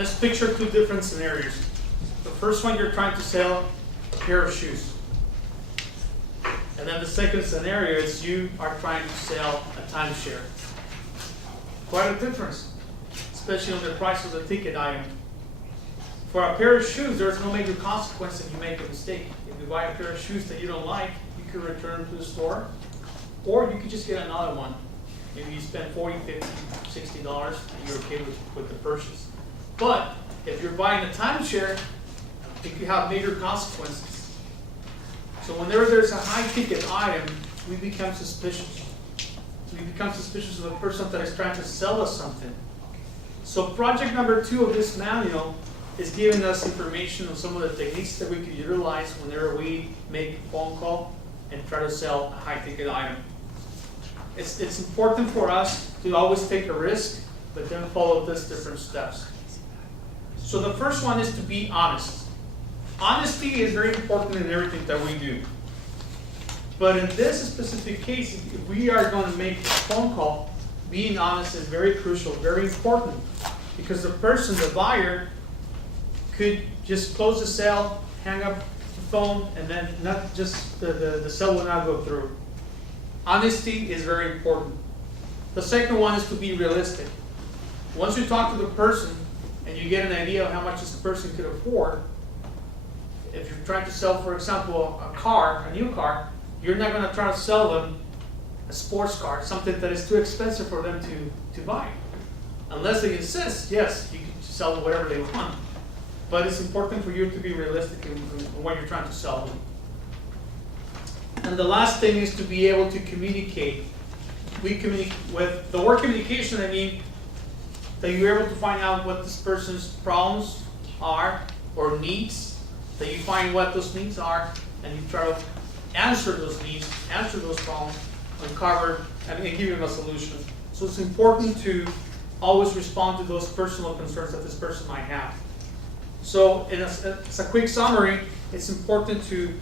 let's picture two different scenarios. The first one, you're trying to sell a pair of shoes. And then the second scenario is you are trying to sell a timeshare. Quite a difference, especially on the price of the ticket item. For a pair of shoes, there's no major consequence if you make a mistake. If you buy a pair of shoes that you don't like, you could return them to the store, or you could just get another one. Maybe you spend $40, $50, $60 and you're okay with the purchase. But if you're buying a timeshare, it could have major consequences. So whenever there's a high ticket item, we become suspicious. We become suspicious of the person that is trying to sell us something. So project number 2 of this manual is giving us information on some of the techniques that we could utilize whenever we make a phone call and try to sell a high ticket item. It's important for us to always take a risk, but then follow these different steps. So the first one is to be honest. Honesty is very important in everything that we do. But in this specific case, if we are going to make a phone call, being honest is very crucial, very important. Because the person, the buyer, could just close the sale, hang up the phone, and then not just the sale will not go through. Honesty is very important. The second one is to be realistic. Once you talk to the person and you get an idea of how much this person could afford, if you're trying to sell, for example, a new car, you're not going to try to sell them a sports car, something that is too expensive for them to buy. Unless they insist, yes, you can sell them whatever they want. But it's important for you to be realistic in what you're trying to sell them. And the last thing is to be able to communicate. With the word communication, I mean that you're able to find out what this person's problems are or needs, that you find what those needs are, and you try to answer those needs, answer those problems, uncover, and give them a solution. So it's important to always respond to those personal concerns that this person might have. So as a quick summary, it's important to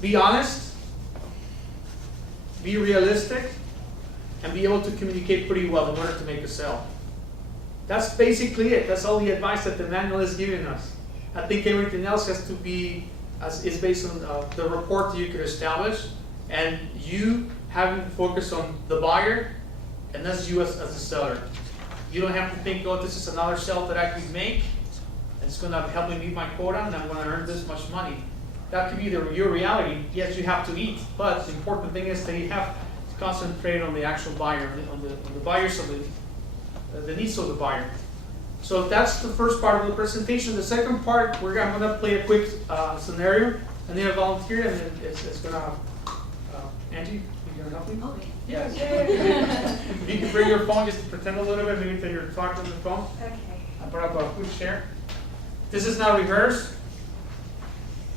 be honest, be realistic, and be able to communicate pretty well in order to make a sale. That's basically it. That's all the advice that the manual is giving us. I think everything else has to be is based on the rapport that you can establish, and you having to focus on the buyer, and that's you as the seller. You don't have to think, oh, this is another sale that I can make. It's going to help me meet my quota, and I'm going to earn this much money. That could be your reality. Yes, you have to eat, but the important thing is that you have to concentrate on the actual buyer, on the buyers of the needs of the buyer. So that's the first part of the presentation. The second part, I'm going to play a quick scenario, and then a volunteer, and then it's going to Angie, you going to help me? Okay. Yes. If you can bring your phone just to pretend a little bit, maybe that you're talking on the phone. Okay. I brought up a quick share. This is now rehearsed.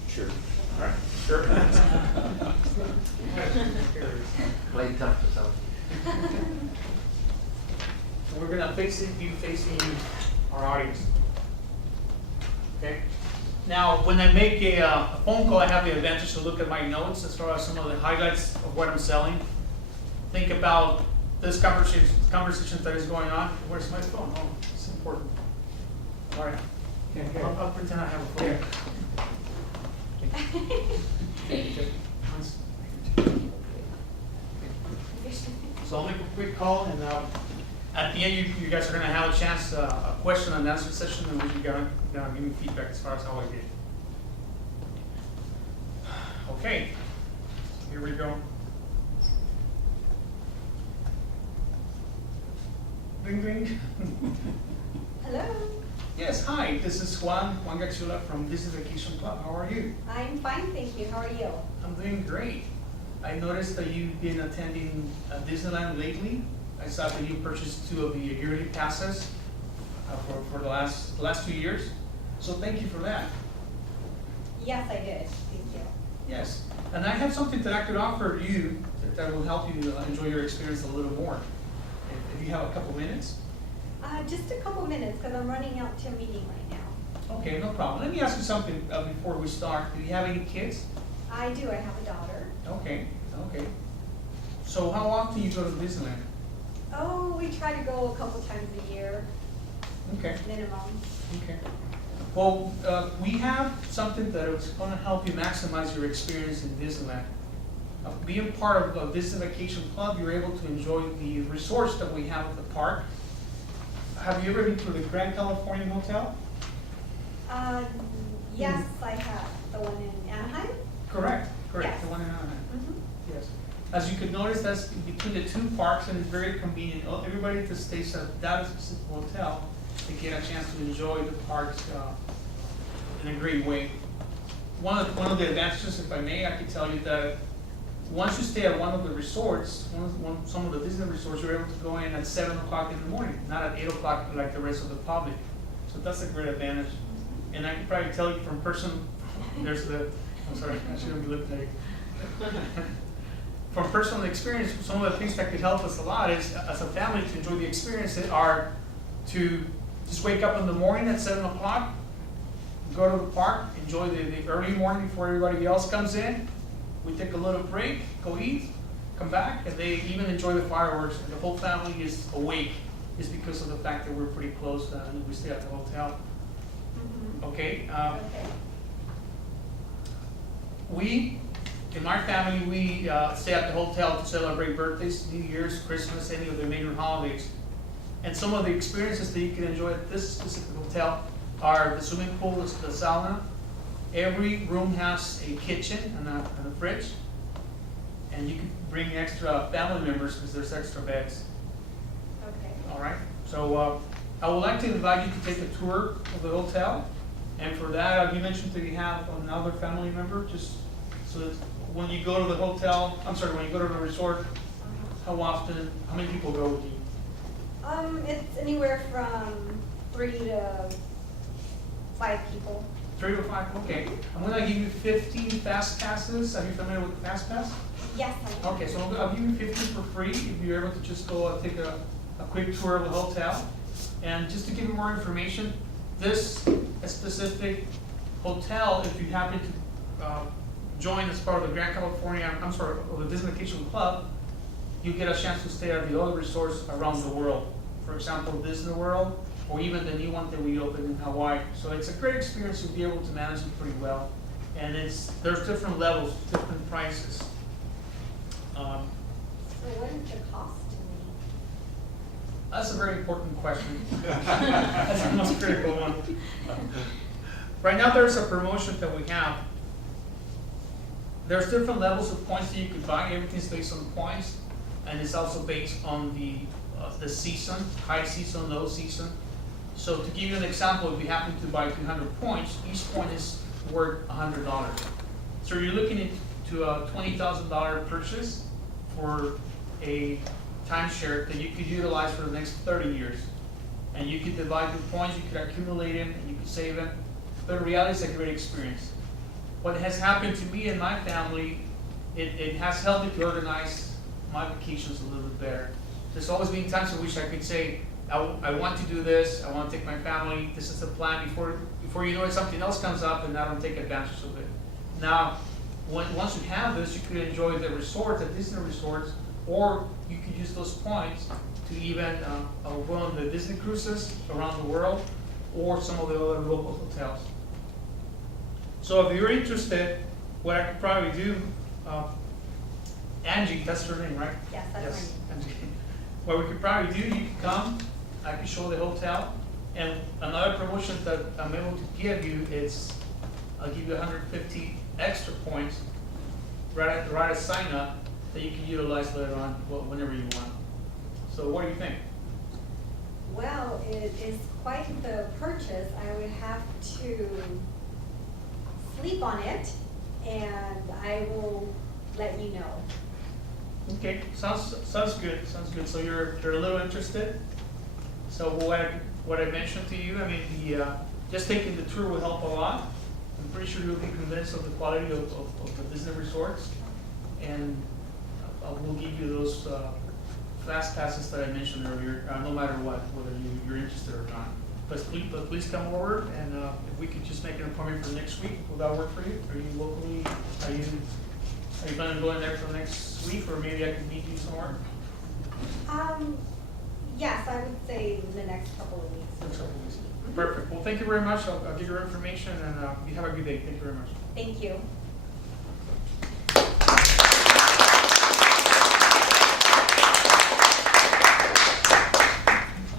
Sure. All right. Sure. Play tough to sell. We're going to be facing you, our audience. Okay. Now, when I make a phone call, I have the advantage to look at my notes as far as some of the highlights of what I'm selling. Think about this conversation that is going on. Where's my phone? Oh, it's important. All right. I'll pretend I have a phone. So I'll make a quick call, and at the end, you guys are going to have a chance, a question and answer session, and we're going to give me feedback as far as how I did. Okay, here we go. Ring, ring. Hello. Yes, hi, this is Juan Gaxula from Disney Vacation Club. How are you? I'm fine, thank you. How are you? I'm doing great. I noticed that you've been attending Disneyland lately. I saw that you purchased 2 of the yearly passes for the last 2 years. So thank you for that. Yes, I did. Thank you. Yes, and I have something that I could offer you that will help you enjoy your experience a little more. If you have a couple minutes. Just a couple minutes because I'm running out to a meeting right now. Okay, no problem. Let me ask you something before we start. Do you have any kids? I do. I have a daughter. Okay, okay. So how often do you go to Disneyland? Oh, we try to go a couple times a year. Okay, minimum. okay. Well, we have something that is gonna help you maximize your experience in Disneyland. Being part of a Disney Vacation Club, you're able to enjoy the resorts that we have at the park. Have you ever been to the Grand California Hotel? Yes, I have, the one in Anaheim. Correct, correct, Yes. the one in Anaheim. Mhm. Yes. As you could notice, that's between the two parks and it's very convenient. Everybody that stays at that specific hotel, they get a chance to enjoy the parks in a great way. One of the advantages, if I may, I could tell you that once you stay at one of the resorts, some of the Disney resorts, you're able to go in at 7 o'clock in the morning, not at 8 o'clock like the rest of the public. So that's a great advantage. And I can probably tell you from I'm sorry, I shouldn't be looking at you. From personal experience, some of the things that could help us a lot is, as a family, to enjoy the experience are to just wake up in the morning at 7 o'clock, go to the park, enjoy the early morning before everybody else comes in. We take a little break, go eat, come back, and they even enjoy the fireworks, and the whole family is awake. Is because of the fact that we're pretty close, and we stay at the hotel. Mhm. Okay, Okay. in my family, we stay at the hotel to celebrate birthdays, New Year's, Christmas, any of the major holidays. And some of the experiences that you can enjoy at this specific hotel are the swimming pool, the sauna. Every room has a kitchen and a fridge. And you can bring extra family members because there's extra beds. Okay. All right, so I would like to invite you to take a tour of the hotel. And for that, you mentioned that you have another family member, just so that when you go to the hotel, when you go to the resort, how often, how many people go with you? It's anywhere from 3 to 5 people. 3 to 5, okay. I'm gonna give you 15 fast passes. Are you familiar with fast pass? Yes, I am. Okay, so I'll give you 15 for free if you're able to just go take a quick tour of the hotel. And just to give you more information, this specific hotel, if you happen to join as part of the Grand California, or the Disney Vacation Club, you get a chance to stay at the other resorts around the world. For example, Disney World, or even the new one that we opened in Hawaii. So it's a great experience. You'll be able to manage it pretty well. And there's different levels, different prices. So what is the cost to me? That's a very important question. That's the most critical one. Right now, there's a promotion that we have. There's different levels of points that you could buy. Everything's based on points, and it's also based on the season, high season, low season. So to give you an example, if you happen to buy 200 points, each point is worth $100. So you're looking into a $20,000 purchase for a timeshare that you could utilize for the next 30 years. And you could divide the points, you could accumulate them, and you could save them. But in reality, it's a great experience. What has happened to me and my family, it has helped me to organize my vacations a little bit better. There's always been times in which I could say, I want to do this, I want to take my family, this is the plan, before you know it, something else comes up and I don't take advantage of it. Now, once you have this, you could enjoy the resorts, the Disney resorts, or you could use those points to even go on the Disney cruises around the world, or some of the other local hotels. So if you're interested, what I could probably do, Angie, that's her name, right? Yes, that's my name. Angie. What we could probably do, you could come, I could show the hotel, and another promotion that I'm able to give you is, I'll give you 150 extra points right at sign up that you can utilize later on, whenever you want. So what do you think? Well, it is quite the purchase. I would have to sleep on it, and I will let you know. Okay, sounds good, sounds good. So you're a little interested? So what I mentioned to you, I mean, just taking the tour will help a lot. I'm pretty sure you'll be convinced of the quality of the Disney resorts. And we'll give you those fast passes that I mentioned earlier, no matter what, whether you're interested or not. But please come over, and if we could just make an appointment for next week, will that work for you? Are you locally, are you planning to go in there for next week, or maybe I can meet you somewhere? Yes, I would say in the next couple of weeks. Next couple of Perfect. Well, thank you very much. I'll give your information, and you have a good day. Thank you very much. Thank you.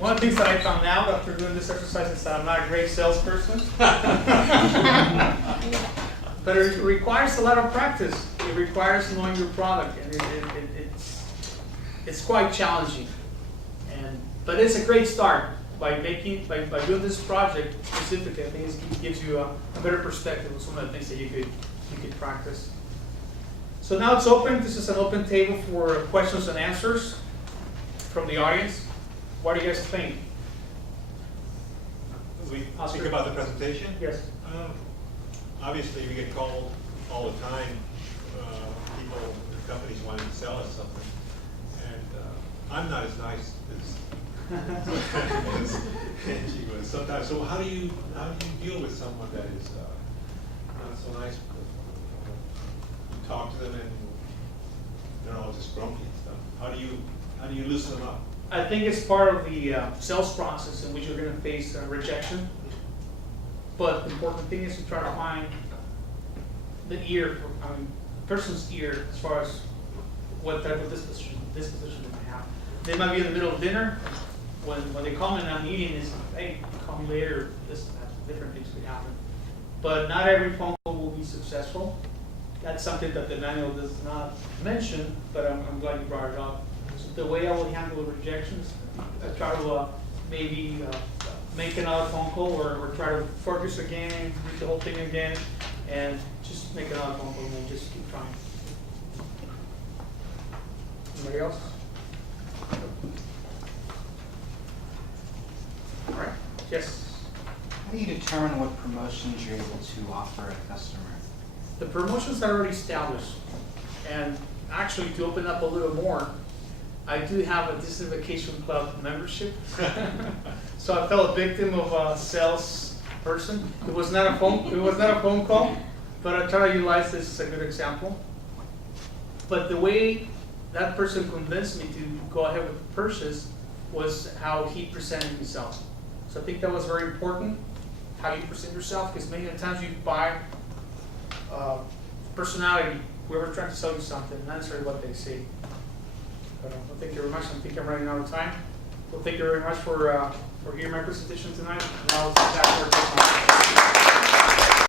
One of the things that I found out after doing this exercise is that I'm not a great salesperson. But it requires a lot of practice. It requires knowing your product, and it's quite challenging. But it's a great start by doing this project specifically. I think it gives you a better perspective of some of the things that you could practice. So now it's open. This is an open table for questions and answers from the audience. What do you guys think? We speak about the presentation? Yes. Obviously, we get called all the time, people, companies wanting to sell us something. And I'm not as nice as Angie was sometimes. So how do you deal with someone that is not so nice? You talk to them and they're all just grumpy and stuff. How do you loosen them up? I think it's part of the sales process in which you're going to face rejection. But the important thing is to try to find the person's ear as far as what type of disposition they have. They might be in the middle of dinner when they call me in a meeting. Is hey, call me later. This and that, different things could happen. But not every phone call will be successful. That's something that the manual does not mention, but I'm glad you brought it up. So the way I will handle rejections, I try to maybe make another phone call or try to focus again, read the whole thing again, and just make another phone call and then just keep trying. Anybody else? All right. Yes. How do you determine what promotions you're able to offer a customer? The promotions are already established, and actually to open up a little more, I do have a Disney Vacation Club membership. So I fell a victim of a sales person. It was not a phone call, but I try to utilize this as a good example. But the way that person convinced me to go ahead with the purchase was how he presented himself. So I think that was very important, how you present yourself, because many times you buy personality, whoever trying to sell you something, not necessarily what they say. Well, thank you very much. I think I'm running out of time. Well, thank you very much for hearing my presentation tonight. And I'll be back for